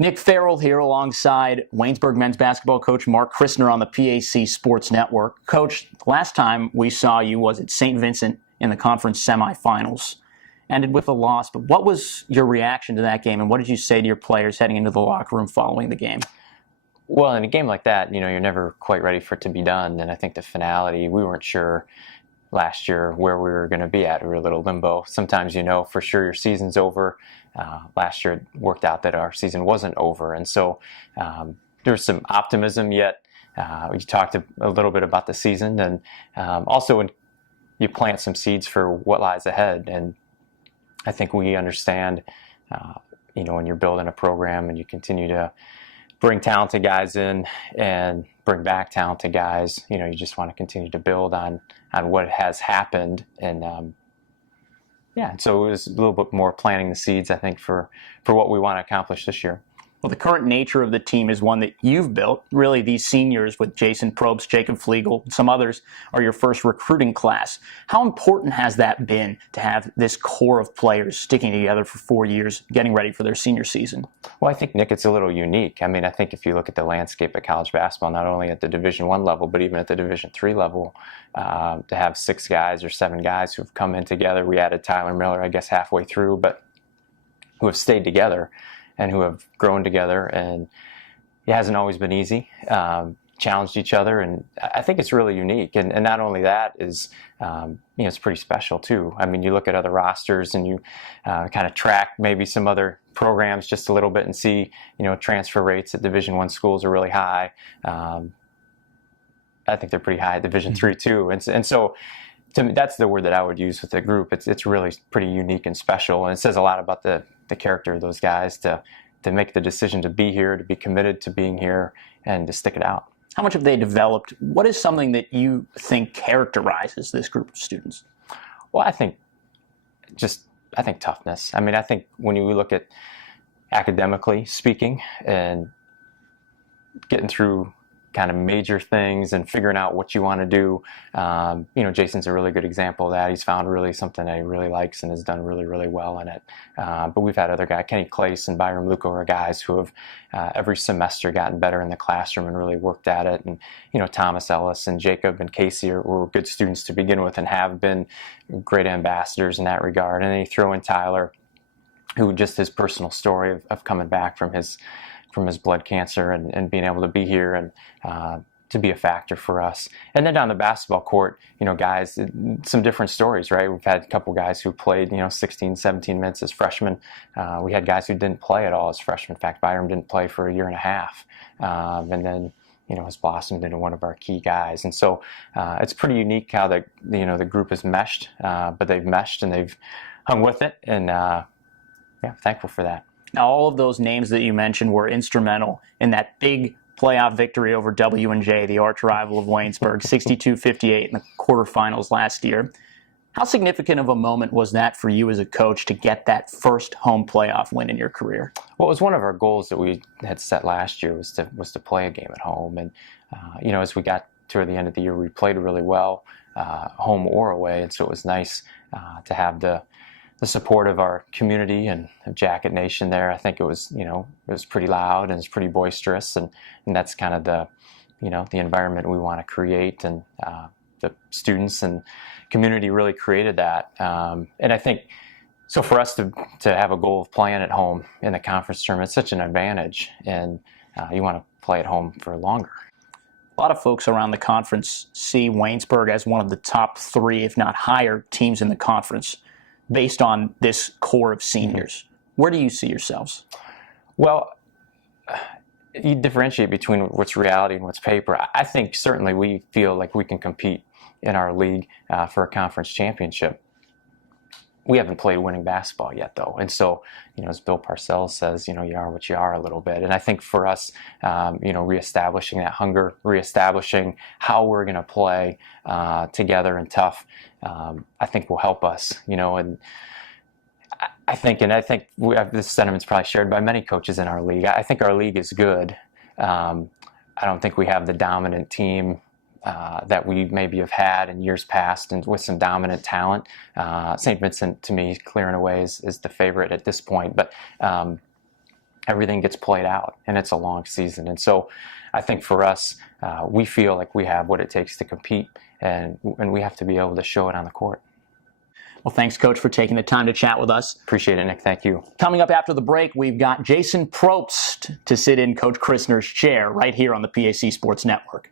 Nick Farrell here alongside Waynesburg men's basketball coach Mark Christner on the PAC Sports Network. Coach, last time we saw you was at St. Vincent in the conference semifinals. Ended with a loss, but what was your reaction to that game, and what did you say to your players heading into the locker room following the game? Well, in a game like that, you're never quite ready for it to be done, and I think the finality, we weren't sure last year where we were going to be at. We were a little limbo. Sometimes for sure your season's over. Last year it worked out that our season wasn't over, and so there's some optimism yet. We talked a little bit about the season, and also when you plant some seeds for what lies ahead. And I think we understand, when you're building a program and you continue to bring talented guys in and bring back talented guys, you just want to continue to build on what has happened. And so it was a little bit more planting the seeds, I think, for what we want to accomplish this year. Well, the current nature of the team is one that you've built. Really, these seniors with Jason Probst, Jacob Flegel, and some others are your first recruiting class. How important has that been to have this core of players sticking together for 4 years, getting ready for their senior season? Well, I think, Nick, it's a little unique. I think if you look at the landscape of college basketball, not only at the Division I level, but even at the Division III level, to have 6 guys or 7 guys who've come in together. We added Tyler Miller, I guess, halfway through, but who have stayed together and who have grown together, and it hasn't always been easy. Challenged each other, and I think it's really unique. And not only that is, it's pretty special too. You look at other rosters and you kind of track maybe some other programs just a little bit and see, transfer rates at Division I schools are really high. I think they're pretty high at Division III too, and so. To me, that's the word that I would use with the group. It's really pretty unique and special, and it says a lot about the character of those guys to make the decision to be here, to be committed to being here, and to stick it out. How much have they developed? What is something that you think characterizes this group of students? Well, I think toughness. I think when you look at academically speaking and getting through kind of major things and figuring out what you want to do. Jason's a really good example of that. He's found really something that he really likes and has done really, really well in it. But we've had other guys, Kenny Clace and Byron Luco are guys who have every semester gotten better in the classroom and really worked at it. And, Thomas Ellis and Jacob and Casey were good students to begin with and have been great ambassadors in that regard. And then you throw in Tyler, who just his personal story of coming back from his blood cancer and being able to be here and to be a factor for us. And then down the basketball court, guys, some different stories, right? We've had a couple guys who played, 16, 17 minutes as freshmen. We had guys who didn't play at all as freshmen. In fact, Byram didn't play for a year and a half. And then, has blossomed into one of our key guys. And so it's pretty unique how the group is meshed, but they've meshed and they've hung with it. And thankful for that. Now, all of those names that you mentioned were instrumental in that big playoff victory over W&J, the arch rival of Waynesburg, 62-58 in the quarterfinals last year. How significant of a moment was that for you as a coach to get that first home playoff win in your career? Well, it was one of our goals that we had set last year was to play a game at home. And, as we got toward the end of the year, we played really well, home or away. And so it was nice to have the support of our community and of Jacket Nation there. I think it was pretty loud and it was pretty boisterous, and that's kind of the environment we want to create, and the students and community really created that. And I think, so for us to have a goal of playing at home in the conference tournament, it's such an advantage, and you want to play at home for longer. A lot of folks around the conference see Waynesburg as one of the top 3, if not higher, teams in the conference, based on this core of seniors. Where do you see yourselves? Well, you differentiate between what's reality and what's paper. I think certainly we feel like we can compete in our league for a conference championship. We haven't played winning basketball yet, though. And so, as Bill Parcells says, you are what you are a little bit. And I think for us, reestablishing that hunger, reestablishing how we're going to play together and tough, I think will help us, and I think this sentiment's probably shared by many coaches in our league. I think our league is good. I don't think we have the dominant team that we maybe have had in years past, and with some dominant talent. St. Vincent, to me, clear and away is the favorite at this point. But everything gets played out, and it's a long season. And so I think for us, we feel like we have what it takes to compete, and we have to be able to show it on the court. Well, thanks, Coach, for taking the time to chat with us. Appreciate it, Nick. Thank you. Coming up after the break, we've got Jason Probst to sit in Coach Christner's chair right here on the PAC Sports Network.